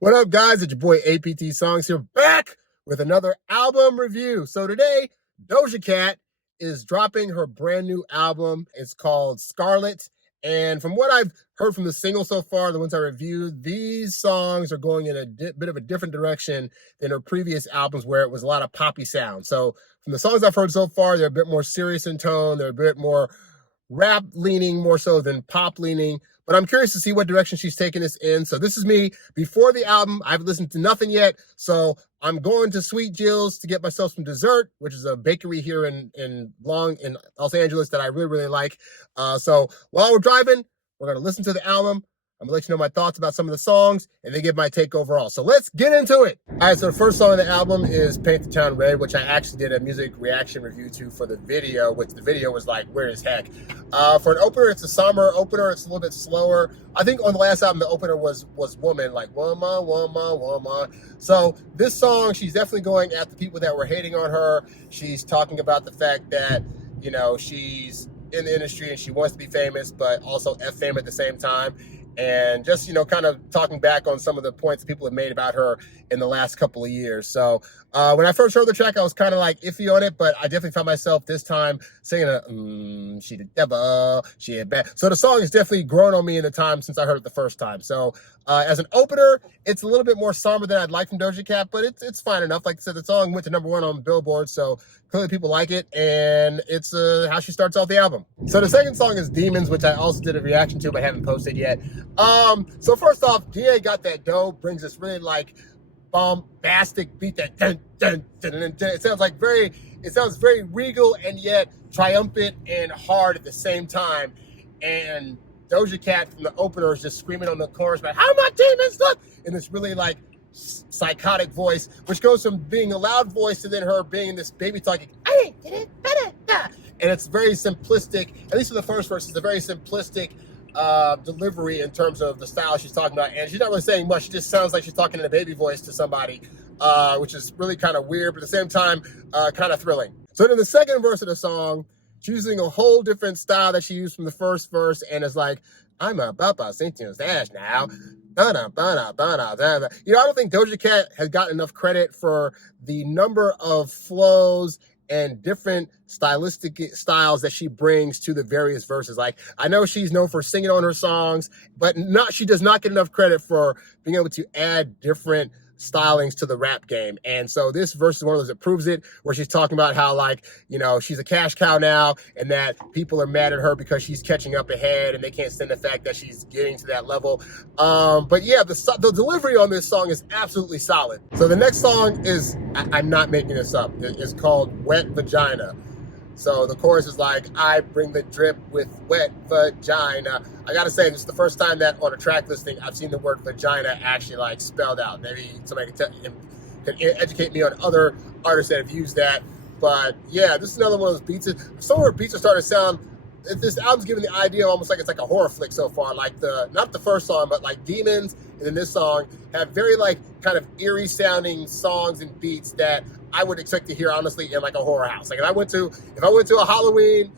What up, guys? It's your boy APT Songs here, back with another album review. So today, Doja Cat is dropping her brand new album. It's called Scarlet. And from what I've heard from the single so far, the ones I reviewed, these songs are going in a bit of a different direction than her previous albums where it was a lot of poppy sound. So from the songs I've heard so far, they're a bit more serious in tone. They're a bit more rap leaning more so than pop leaning. But I'm curious to see what direction she's taking this in. So this is me before the album. I've listened to nothing yet. So I'm going to Sweet Jill's to get myself some dessert, which is a bakery here in Los Angeles that I really, really like. So while we're driving, we're going to listen to the album. I'm gonna let you know my thoughts about some of the songs and then give my take overall. So let's get into it. All right, so the first song on the album is Paint the Town Red, which I actually did a music reaction review to for the video, which the video was like weird as heck. For an opener, it's a somber opener. It's a little bit slower. I think on the last album, the opener was Woman, like woman, woman, woman. So this song, she's definitely going at the people that were hating on her. She's talking about the fact that, you know, she's in the industry and she wants to be famous, but also F-fame at the same time. And just, you know, kind of talking back on some of the points people have made about her in the last couple of years. So when I first heard the track, I was kind of like iffy on it, but I definitely found myself this time singing she the devil, she a bad. So the song has definitely grown on me in the time since I heard it the first time. So as an opener, it's a little bit more somber than I'd like from Doja Cat, but it's fine enough. Like I said, the song went to #1 on Billboard, so clearly people like it, and it's how she starts off the album. So the second song is Demons, which I also did a reaction to, but haven't posted yet. So first off, DA got that dough, brings this really like bombastic beat that dun, dun, dun, dun, dun. It sounds very regal and yet triumphant and hard at the same time. And Doja Cat from the opener is just screaming on the chorus about how my demons look in this really like psychotic voice, which goes from being a loud voice to then her being this baby talking, I didn't get it better. And it's very simplistic, at least for the first verse, it's a very simplistic delivery in terms of the style she's talking about. And she's not really saying much. She just sounds like she's talking in a baby voice to somebody, which is really kind of weird, but at the same time, kind of thrilling. So then the second verse of the song, she's using a whole different style that she used from the first verse, and it's like, I'm a Papa Saint Dash now. You know, I don't think Doja Cat has gotten enough credit for the number of flows and different stylistic styles that she brings to the various verses. Like, I know she's known for singing on her songs, but she does not get enough credit for being able to add different stylings to the rap game. And so this verse is one of those that proves it, where she's talking about how, like, you know, she's a cash cow now and that people are mad at her because she's catching up ahead and they can't stand the fact that she's getting to that level. But yeah, the delivery on this song is absolutely solid. So the next song is, I'm not making this up, it's called Wet Vagina. So the chorus is like, I bring the drip with wet vagina. I gotta say, this is the first time that on a track listing I've seen the word vagina actually like spelled out. Maybe somebody can educate me on other artists that have used that. But yeah, this is another one of those beats. Some of her beats are starting to sound, this album's giving the idea almost like it's like a horror flick so far. Like not the first song, but like Demons and then this song have very like kind of eerie sounding songs and beats that I would expect to hear honestly in like a horror house. Like if I went to a Halloween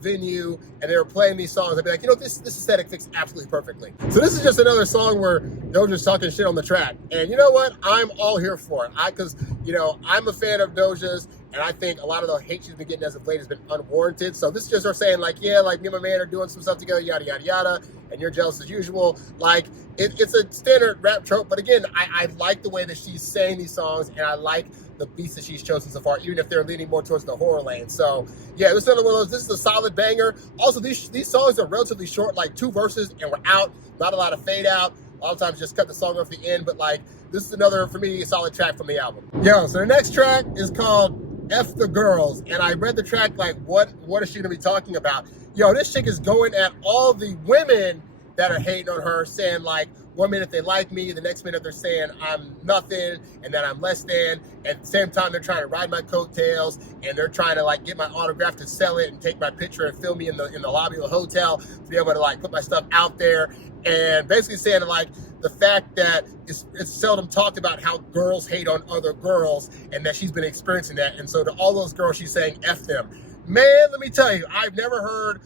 venue and they were playing these songs, I'd be like, you know, this aesthetic fits absolutely perfectly. So this is just another song where Doja's talking shit on the track. And you know what? I'm all here for it. Because, you know, I'm a fan of Doja's, and I think a lot of the hate she's been getting as of late has been unwarranted. So this is just her saying like, yeah, like me and my man are doing some stuff together, yada, yada, yada, and you're jealous as usual. Like, it's a standard rap trope. But again, I like the way that she's saying these songs, and I like the beats that she's chosen so far, even if they're leaning more towards the horror lane. So yeah, this is another one of those. This is a solid banger. Also, these songs are relatively short, like 2 verses, and we're out. Not a lot of fade out. A lot of times just cut the song off the end, but like this is another, for me, a solid track from the album. Yo, so the next track is called F the Girls, and I read the track like, what is she gonna be talking about? Yo, this chick is going at all the women that are hating on her, saying like, one minute they like me, the next minute they're saying I'm nothing and that I'm less than. At the same time, they're trying to ride my coattails and they're trying to like get my autograph to sell it and take my picture and film me in the lobby of the hotel to be able to like put my stuff out there. And basically saying like the fact that it's seldom talked about how girls hate on other girls and that she's been experiencing that. And so to all those girls, she's saying F them. Man, let me tell you, I've never heard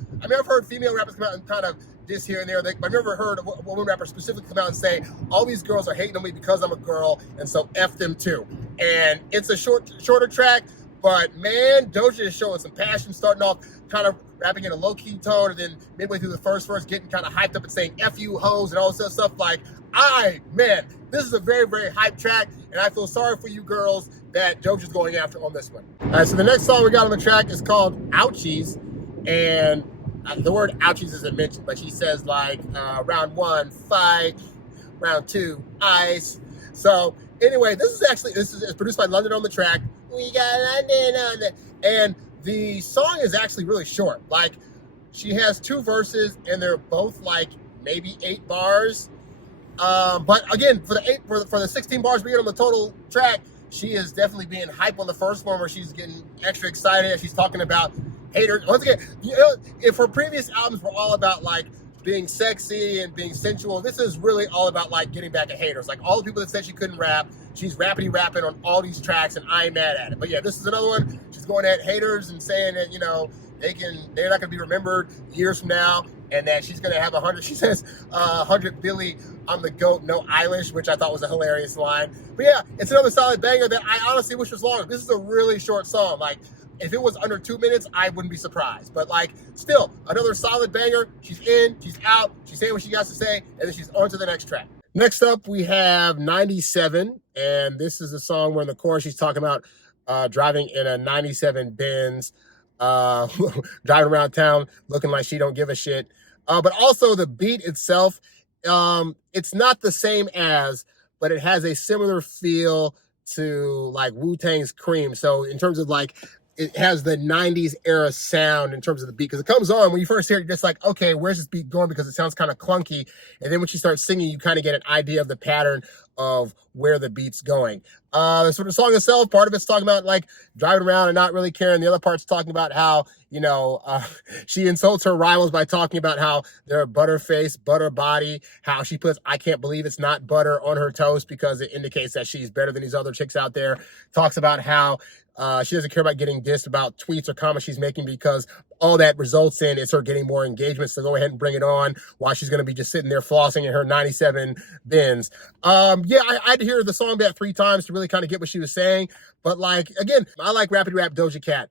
female rappers come out and kind of diss here and there. I've never heard a woman rapper specifically come out and say, all these girls are hating on me because I'm a girl, and so F them too. And it's a shorter track, but man, Doja is showing some passion, starting off kind of rapping in a low-key tone, and then midway through the first verse getting kind of hyped up and saying F you hoes and all this other stuff. Like, man, this is a very, very hype track, and I feel sorry for you girls that Doja's going after on this one. All right, so the next song we got on the track is called Ouchies, and the word ouchies isn't mentioned, but she says like round 1, fight, round 2, ice. So anyway, this is produced by London on the track. We got London on the, and the song is actually really short. Like, she has 2 verses, and they're both like maybe 8 bars. But again, for the 16 bars we get on the total track, she is definitely being hype on the first one, where she's getting extra excited as she's talking about haters. Once again, you know, if her previous albums were all about like being sexy and being sensual, this is really all about like getting back at haters. Like, all the people that said she couldn't rap, she's rapping on all these tracks, and I ain't mad at it. But yeah, this is another one. She's going at haters and saying that, you know, they're not gonna be remembered years from now, and that she's gonna have 100. She says 100 Billy, I'm the GOAT, no Eilish, which I thought was a hilarious line. But yeah, it's another solid banger that I honestly wish was longer. This is a really short song. Like, if it was under 2 minutes, I wouldn't be surprised. But like, still, another solid banger. She's in, she's out, she's saying what she got to say, and then she's on to the next track. Next up, we have 97, and this is a song where in the chorus she's talking about driving in a 97 Benz, driving around town looking like she don't give a shit. But also the beat itself, it's not the same as, but it has a similar feel to like Wu-Tang's Cream. So in terms of like, it has the 90s era sound in terms of the beat, because it comes on, when you first hear it, you're just like, okay, where's this beat going? Because it sounds kind of clunky. And then when she starts singing, you kind of get an idea of the pattern of where the beat's going. So the song itself, part of it's talking about like driving around and not really caring. The other part's talking about how, you know, she insults her rivals by talking about how they're butter face, butter body, how she puts, I can't believe it's not butter on her toast because it indicates that she's better than these other chicks out there. Talks about how she doesn't care about getting dissed about tweets or comments she's making, because all that results in is her getting more engagement. So go ahead and bring it on, while she's going to be just sitting there flossing in her 97 Benz. Yeah, I had to hear the song about 3 times to really kind of get what she was saying. But like, again, I like Rapid Rap Doja Cat.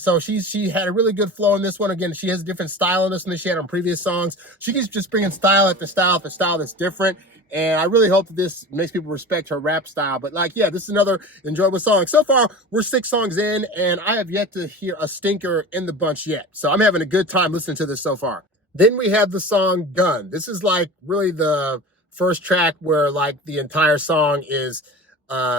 So she had a really good flow in this one. Again, she has a different style in this one than she had on previous songs. She keeps just bringing style after style after style that's different. And I really hope that this makes people respect her rap style. But like, yeah, this is another enjoyable song. So far, we're 6 songs in, and I have yet to hear a stinker in the bunch yet. So I'm having a good time listening to this so far. Then we have the song Gun. This is like really the first track where like the entire song is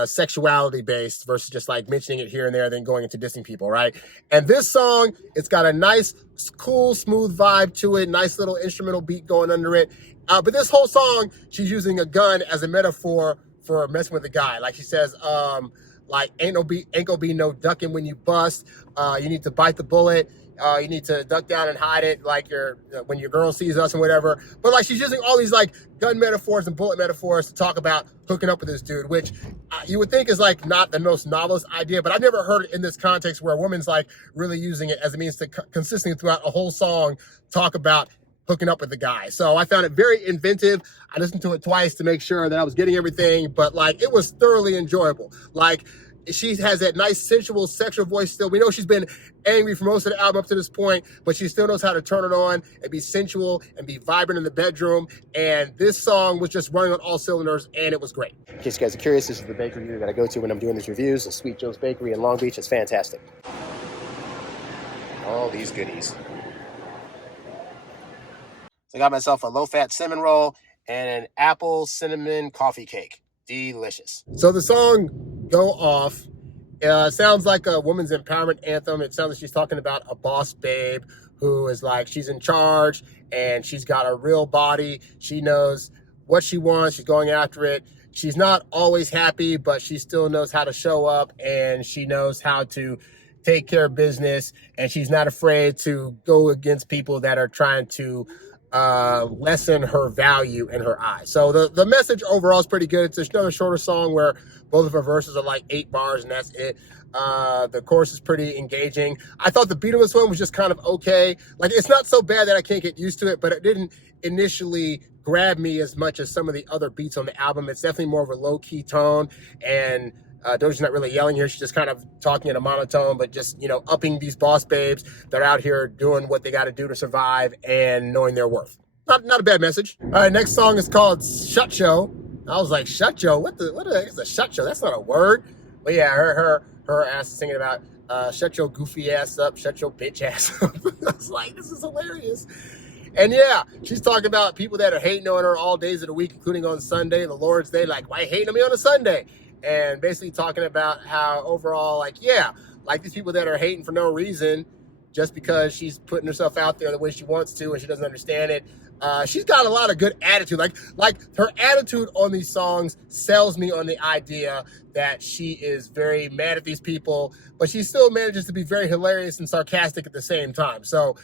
sexuality based versus just like mentioning it here and there, then going into dissing people, right? And this song, it's got a nice, cool, smooth vibe to it, nice little instrumental beat going under it. But this whole song, she's using a gun as a metaphor for messing with a guy. Like she says, like ain't gonna be no ducking when you bust. You need to bite the bullet. You need to duck down and hide it, like when your girl sees us and whatever. But like, she's using all these like gun metaphors and bullet metaphors to talk about hooking up with this dude, which you would think is like not the most novelist idea, but I've never heard it in this context where a woman's like really using it as a means to consistently throughout a whole song talk about hooking up with the guy. So I found it very inventive. I listened to it twice to make sure that I was getting everything, but like, it was thoroughly enjoyable. Like, she has that nice, sensual, sexual voice still. We know she's been angry for most of the album up to this point, but she still knows how to turn it on and be sensual and be vibrant in the bedroom. And this song was just running on all cylinders, and it was great. In case you guys are curious, this is the bakery that I go to when I'm doing these reviews, the Sweet Joe's Bakery in Long Beach. It's fantastic. All these goodies. So I got myself a low-fat cinnamon roll and an apple cinnamon coffee cake. Delicious. So the song Go Off sounds like a woman's empowerment anthem. It sounds like she's talking about a boss babe who is like, she's in charge and she's got a real body. She knows what she wants. She's going after it. She's not always happy, but she still knows how to show up, and she knows how to take care of business, and she's not afraid to go against people that are trying to lessen her value in her eyes. So the message overall is pretty good. It's another shorter song where both of her verses are like 8 bars and that's it. The chorus is pretty engaging. I thought the beat of this one was just kind of okay. Like, it's not so bad that I can't get used to it, but it didn't initially grab me as much as some of the other beats on the album. It's definitely more of a low-key tone, and Doja's not really yelling here. She's just kind of talking in a monotone, but just, you know, upping these boss babes that are out here doing what they got to do to survive and knowing their worth. Not a bad message. All right, next song is called Shut Show. I was like, Shut Show? What the heck is a shut show? That's not a word. But yeah, her ass is singing about shut your goofy ass up, shut your bitch ass up. I was like, this is hilarious. And yeah, she's talking about people that are hating on her all days of the week, including on Sunday, the Lord's Day. Like, why hating on me on a Sunday? And basically talking about how overall, like, yeah, like these people that are hating for no reason, just because she's putting herself out there the way she wants to and she doesn't understand it. She's got a lot of good attitude. Like her attitude on these songs sells me on the idea that she is very mad at these people, but she still manages to be very hilarious and sarcastic at the same time. So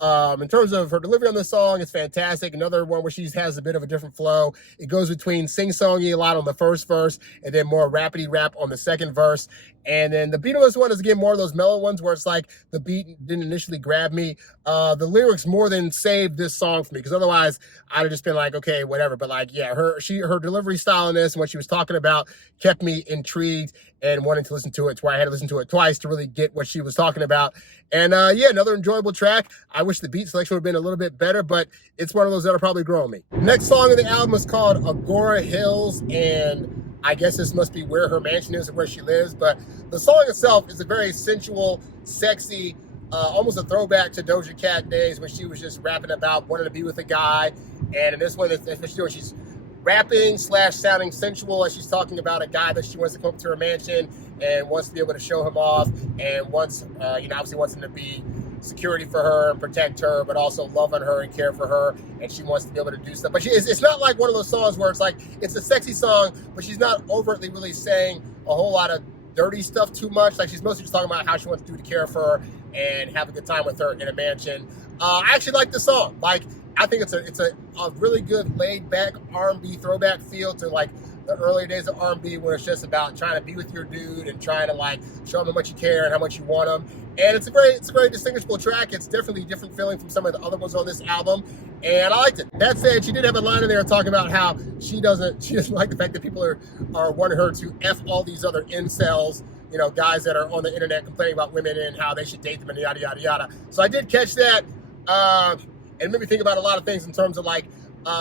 in terms of her delivery on the song, it's fantastic. Another one where she has a bit of a different flow. It goes between sing-songy a lot on the first verse and then more rapidy rap on the second verse. And then the beat on this one is, again, more of those mellow ones where it's like the beat didn't initially grab me. The lyrics more than saved this song for me, because otherwise I'd have just been like, okay, whatever. But like, yeah, her delivery style in this and what she was talking about kept me intrigued and wanting to listen to it. That's why I had to listen to it twice to really get what she was talking about. And yeah, another enjoyable track. I wish the beat selection would have been a little bit better, but it's one of those that'll probably grow on me. Next song of the album is called Agora Hills, and I guess this must be where her mansion is or where she lives. But the song itself is a very sensual, sexy, almost a throwback to Doja Cat days when she was just rapping about wanting to be with a guy. And in this one, that's what she's doing. She's rapping / sounding sensual as she's talking about a guy that she wants to come up to her mansion and wants to be able to show him off, and wants, obviously wants him to be security for her and protect her, but also love on her and care for her, and she wants to be able to do stuff. But it's not like one of those songs where it's like, it's a sexy song, but she's not overtly really saying a whole lot of dirty stuff too much. Like, she's mostly just talking about how she wants to do to care for her and have a good time with her in a mansion. I actually like the song. Like, I think it's a really good laid back R&B throwback feel to like the earlier days of R&B, where it's just about trying to be with your dude and trying to like show him how much you care and how much you want him. And it's a very distinguishable track. It's definitely a different feeling from some of the other ones on this album, and I liked it. That said, she did have a line in there talking about how she doesn't like the fact that people are wanting her to F all these other incels, you know, guys that are on the internet complaining about women and how they should date them and yada, yada, yada. So I did catch that, and it made me think about a lot of things in terms of like,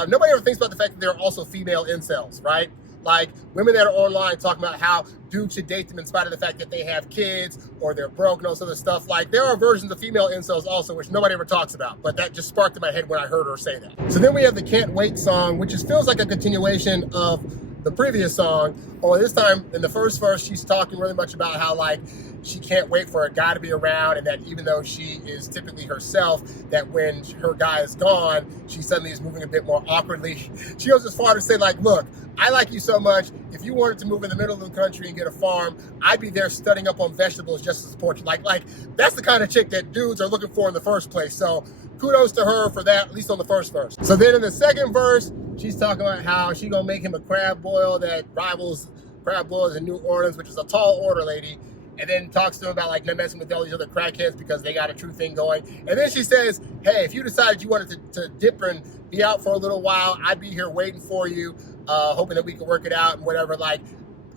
nobody ever thinks about the fact that there are also female incels, right? Like women that are online talking about how dudes should date them in spite of the fact that they have kids or they're broke and all this other stuff. Like, there are versions of female incels also, which nobody ever talks about, but that just sparked in my head when I heard her say that. So then we have the Can't Wait song, which just feels like a continuation of the previous song. Only this time in the first verse, she's talking really much about how like she can't wait for a guy to be around, and that even though she is typically herself, that when her guy is gone, she suddenly is moving a bit more awkwardly. She goes as far to say like, look, I like you so much, if you wanted to move in the middle of the country and get a farm, I'd be there studying up on vegetables just to support you. Like that's the kind of chick that dudes are looking for in the first place. So kudos to her for that, at least on the first verse. So then in the second verse, she's talking about how she gonna make him a crab boil that rivals crab boils in New Orleans, which is a tall order, lady. And then talks to him about like not messing with all these other crackheads because they got a true thing going. And then she says, hey, if you decided you wanted to dip and be out for a little while, I'd be here waiting for you, hoping that we could work it out and whatever. Like,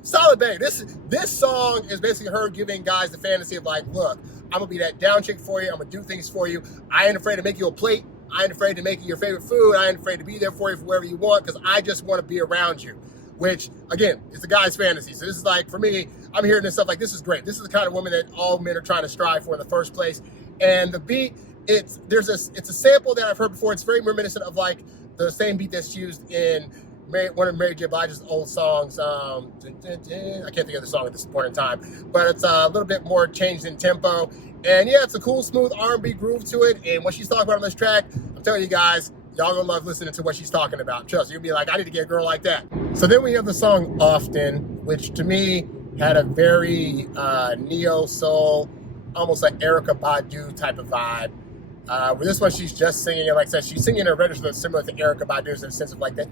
solid bang. This song is basically her giving guys the fantasy of like, look, I'm gonna be that down chick for you. I'm gonna do things for you. I ain't afraid to make you a plate. I ain't afraid to make you your favorite food. I ain't afraid to be there for you for wherever you want, because I just want to be around you. Which, again, is a guy's fantasy. So this is like, for me, I'm hearing this stuff like, this is great. This is the kind of woman that all men are trying to strive for in the first place. And the beat, it's a sample that I've heard before. It's very reminiscent of like the same beat that's used in one of Mary J. Blige's old songs. I can't think of the song at this point in time, but it's a little bit more changed in tempo. And yeah, it's a cool, smooth R&B groove to it. And what she's talking about on this track, I'm telling you guys, y'all gonna love listening to what she's talking about. Trust, you'll be like, I need to get a girl like that. So then we have the song Often, which to me had a very neo-soul, almost like Erykah Badu type of vibe. With this one, she's just singing, and like I said, she's singing in a register that's similar to Erykah Badu's in the sense of like that,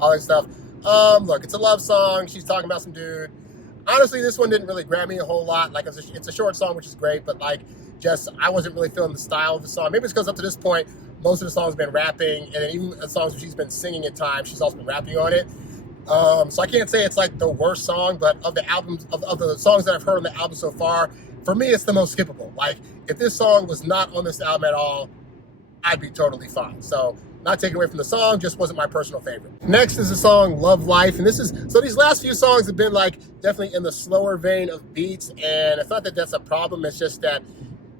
all that stuff. Look, it's a love song. She's talking about some dude. Honestly, this one didn't really grab me a whole lot. Like, it's a short song, which is great, but like, just I wasn't really feeling the style of the song. Maybe it's because up to this point, most of the songs have been rapping, and then even the songs where she's been singing at times, she's also been rapping on it. So I can't say it's like the worst song, but of the albums, of the songs that I've heard on the album so far, for me, it's the most skippable. Like, if this song was not on this album at all, I'd be totally fine. So, not taking away from the song, just wasn't my personal favorite. Next is the song Love Life. And so these last few songs have been like definitely in the slower vein of beats. And it's not that that's a problem. It's just that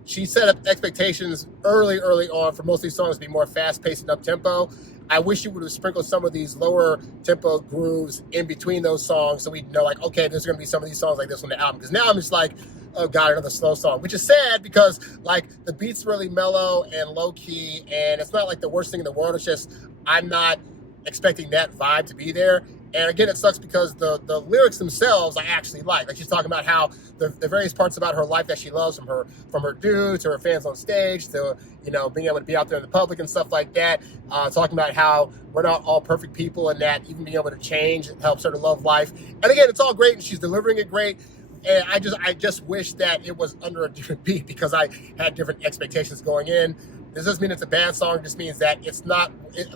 she set up expectations early on for most of these songs to be more fast-paced and up-tempo. I wish you would have sprinkled some of these lower tempo grooves in between those songs so we'd know, like, okay, there's going to be some of these songs like this on the album. Because now I'm just like, oh God, another slow song, which is sad because like the beat's really mellow and low key, and it's not like the worst thing in the world. It's just I'm not expecting that vibe to be there. And again, it sucks because the lyrics themselves I actually like. Like she's talking about how the various parts about her life that she loves, from her dude to her fans on stage to, you know, being able to be out there in the public and stuff like that. Talking about how we're not all perfect people and that even being able to change helps her to love life. And again, it's all great and she's delivering it great. And I just wish that it was under a different beat because I had different expectations going in. This doesn't mean it's a bad song. It just means that it's not, it's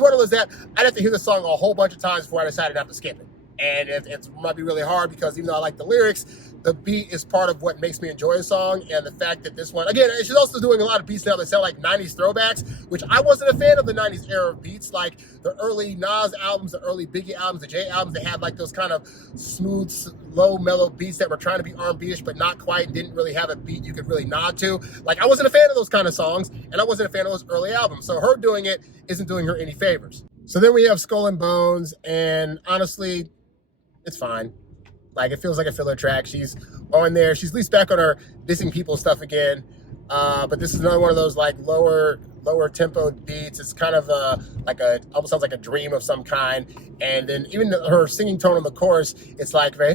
one of those that I'd have to hear the song a whole bunch of times before I decided not to skip it. And it might be really hard because even though I like the lyrics, the beat is part of what makes me enjoy a song. And the fact that this one, again, she's also doing a lot of beats now that sound like 90s throwbacks, which I wasn't a fan of the 90s era of beats. Like the early Nas albums, the early Biggie albums, the J albums, they had like those kind of smooth, low, mellow beats that were trying to be R&B-ish, but not quite, and didn't really have a beat you could really nod to. Like I wasn't a fan of those kind of songs, and I wasn't a fan of those early albums. So her doing it isn't doing her any favors. So then we have Skull and Bones, and honestly, it's fine. Like, it feels like a filler track. She's on there. She's at least back on her dissing people stuff again. But this is another one of those, like, lower tempo beats. It's kind of almost sounds like a dream of some kind. And then even her singing tone on the chorus, it's like very,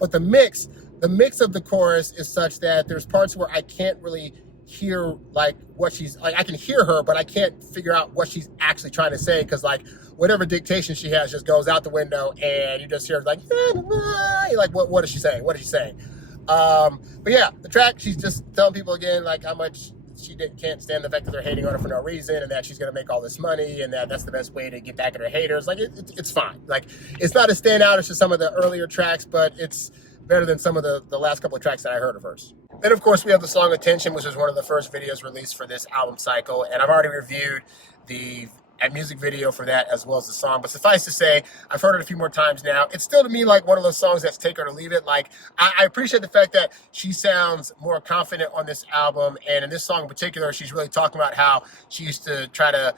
but the mix of the chorus is such that there's parts where I can't really hear like what she's like. I can hear her, but I can't figure out what she's actually trying to say because like whatever dictation she has just goes out the window, and you just hear like, you're like, what is she saying? What is she saying? But yeah, the track, she's just telling people again like how much she can't stand the fact that they're hating on her for no reason, and that she's gonna make all this money, and that's the best way to get back at her haters. Like it's fine. Like it's not as standout as some of the earlier tracks, but it's better than some of the last couple of tracks that I heard of hers. Then, of course, we have the song Attention, which was one of the first videos released for this album cycle, and I've already reviewed the music video for that as well as the song. But suffice to say, I've heard it a few more times now. It's still, to me, like one of those songs that's take her or leave it. Like, I appreciate the fact that she sounds more confident on this album, and in this song in particular, she's really talking about how she used to try to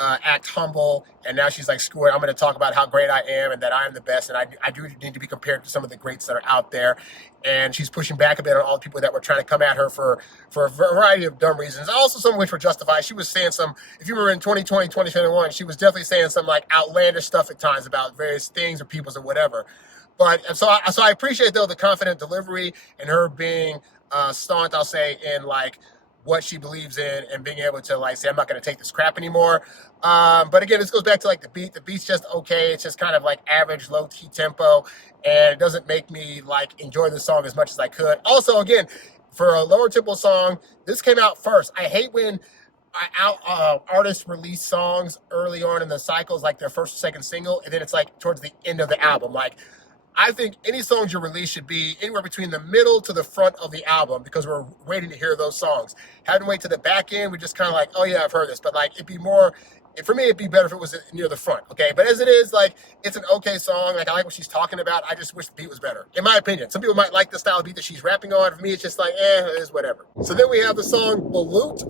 act humble, and now she's like, screw it, I'm going to talk about how great I am and that I am the best, and I do need to be compared to some of the greats that are out there. And she's pushing back a bit on all the people that were trying to come at her for a variety of dumb reasons, also some of which were justified. She was saying some, if you remember in 2020, 2021, she was definitely saying some like outlandish stuff at times about various things or peoples or whatever. But so I appreciate though the confident delivery and her being staunch, I'll say, in like what she believes in and being able to like say, I'm not going to take this crap anymore. But again, this goes back to like the beat. The beat's just okay. It's just kind of like average low key tempo, and it doesn't make me like enjoy the song as much as I could. Also, again, for a lower tempo song, this came out first. I hate when artists release songs early on in the cycles, like their first or second single, and then it's like towards the end of the album. Like, I think any songs you release should be anywhere between the middle to the front of the album because we're waiting to hear those songs. Having to wait to the back end, we just kind of like, oh yeah, I've heard this. But like, it'd be more, for me, it'd be better if it was near the front, okay? But as it is, like, it's an okay song. Like, I like what she's talking about. I just wish the beat was better, in my opinion. Some people might like the style of beat that she's rapping on. For me, it's just like, it is whatever. So then we have the song Balut.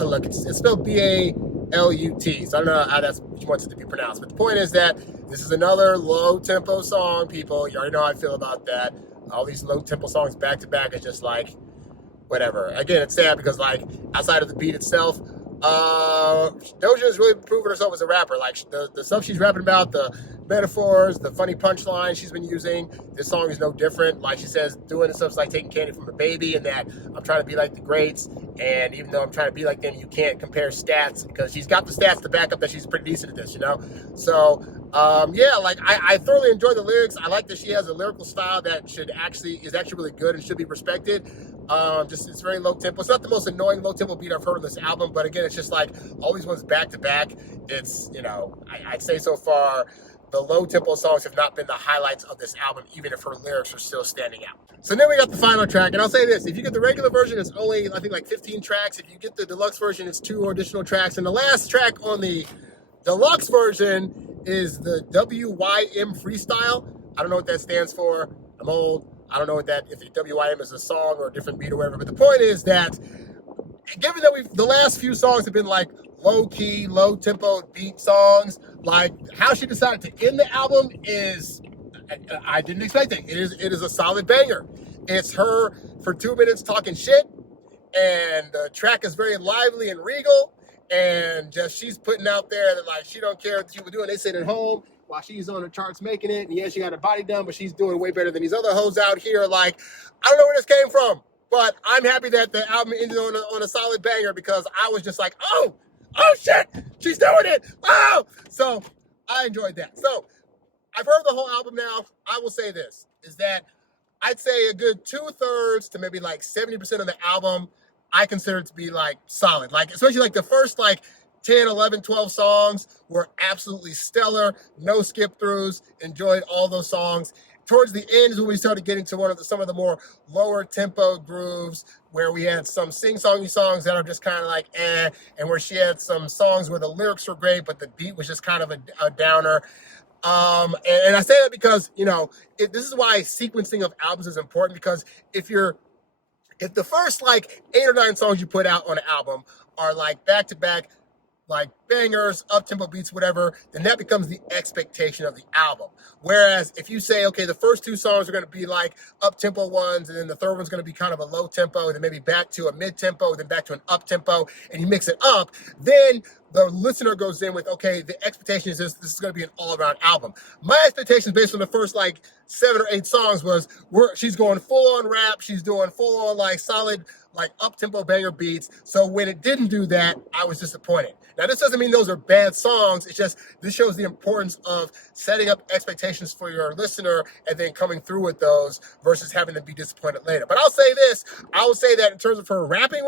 Look, it's spelled B-A-L-U-T. So I don't know how she wants it to be pronounced. But the point is that this is another low-tempo song, people. You already know how I feel about that. All these low-tempo songs back-to-back is just like, whatever. Again, it's sad because, like, outside of the beat itself, Doja has really proven herself as a rapper. Like, the stuff she's rapping about, the metaphors, the funny punchline she's been using. This song is no different. Like she says, doing this stuff's like taking candy from a baby, and that I'm trying to be like the greats. And even though I'm trying to be like them, you can't compare stats, because she's got the stats to back up that she's pretty decent at this, you know? So, yeah, like I thoroughly enjoy the lyrics. I like that she has a lyrical style that is actually really good and should be respected. Just it's very low tempo. It's not the most annoying low tempo beat I've heard on this album, but again, it's just like all these ones back to back. It's, you know, I'd say so far the low tempo songs have not been the highlights of this album, even if her lyrics are still standing out. So then we got the final track, and I'll say this: if you get the regular version, it's only, I think, like 15 tracks. If you get the deluxe version, it's 2 additional tracks. And the last track on the deluxe version is the WYM freestyle. I don't know what that stands for. I'm old. I don't know what that, if WYM is a song or a different beat or whatever. But the point is that, given that the last few songs have been like low-key, low-tempo beat songs, like how she decided to end the album is, I didn't expect it. It is a solid banger. It's her for 2 minutes talking shit, and the track is very lively and regal, and just she's putting out there that like she don't care what people doing. They sit at home while she's on the charts making it, and yeah, she got her body done, but she's doing way better than these other hoes out here. Like, I don't know where this came from, but I'm happy that the album ended on a solid banger, because I was just like, oh shit, she's doing it. Oh, so I enjoyed that. So I've heard the whole album now. I will say this, is that I'd say a good 2/3 to maybe like 70% of the album I consider it to be like solid. Like, especially like the first like 10, 11, 12 songs were absolutely stellar. No skip throughs. Enjoyed all those songs. Towards the end is when we started getting to some of the more lower tempo grooves, where we had some sing-songy songs that are just kind of like eh, and where she had some songs where the lyrics were great, but the beat was just kind of a downer. And I say that because, you know, this is why sequencing of albums is important, because if the first like 8 or 9 songs you put out on an album are like back-to-back, like bangers, up-tempo beats, whatever, then that becomes the expectation of the album. Whereas if you say, okay, the first 2 songs are going to be like up-tempo ones, and then the third one's going to be kind of a low tempo, then maybe back to a mid-tempo, then back to an up-tempo, and you mix it up, then the listener goes in with, okay, the expectation is this is going to be an all-around album. My expectations based on the first like 7 or 8 songs was she's going full-on rap, she's doing full-on like solid like up-tempo banger beats. So when it didn't do that, I was disappointed. Now, this doesn't mean those are bad songs. It's just, this shows the importance of setting up expectations for your listener and then coming through with those versus having them be disappointed later. But I'll say this, I will say that in terms of her rapping,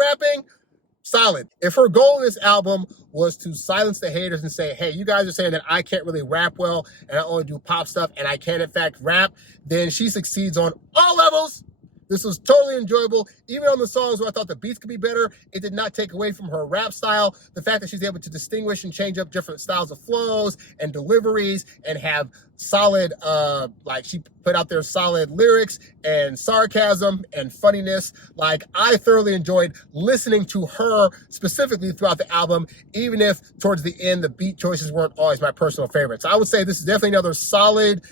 solid. If her goal in this album was to silence the haters and say, hey, you guys are saying that I can't really rap well and I only do pop stuff and I can in fact rap, then she succeeds on all levels. This was totally enjoyable. Even on the songs where I thought the beats could be better, it did not take away from her rap style. The fact that she's able to distinguish and change up different styles of flows and deliveries and have solid, like she put out there solid lyrics and sarcasm and funniness. Like, I thoroughly enjoyed listening to her specifically throughout the album, even if towards the end, the beat choices weren't always my personal favorites. I would say this is definitely another solid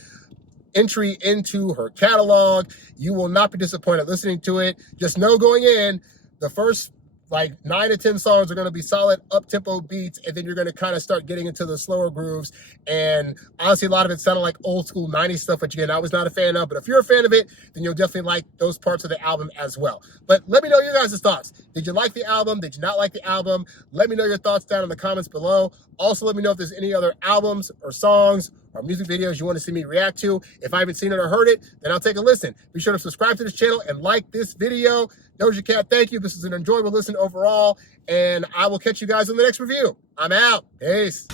entry into her catalog. You will not be disappointed listening to it. Just know going in, the first like 9 to 10 songs are going to be solid up-tempo beats, and then you're going to kind of start getting into the slower grooves. And honestly, a lot of it sounded like old school 90s stuff, which again, I was not a fan of. But if you're a fan of it, then you'll definitely like those parts of the album as well. But let me know your guys' thoughts. Did you like the album? Did you not like the album? Let me know your thoughts down in the comments below. Also, let me know if there's any other albums or songs or music videos you want to see me react to. If I haven't seen it or heard it, then I'll take a listen. Be sure to subscribe to this channel and like this video. Doja Cat, thank you. This is an enjoyable listen overall, and I will catch you guys in the next review. I'm out. Peace.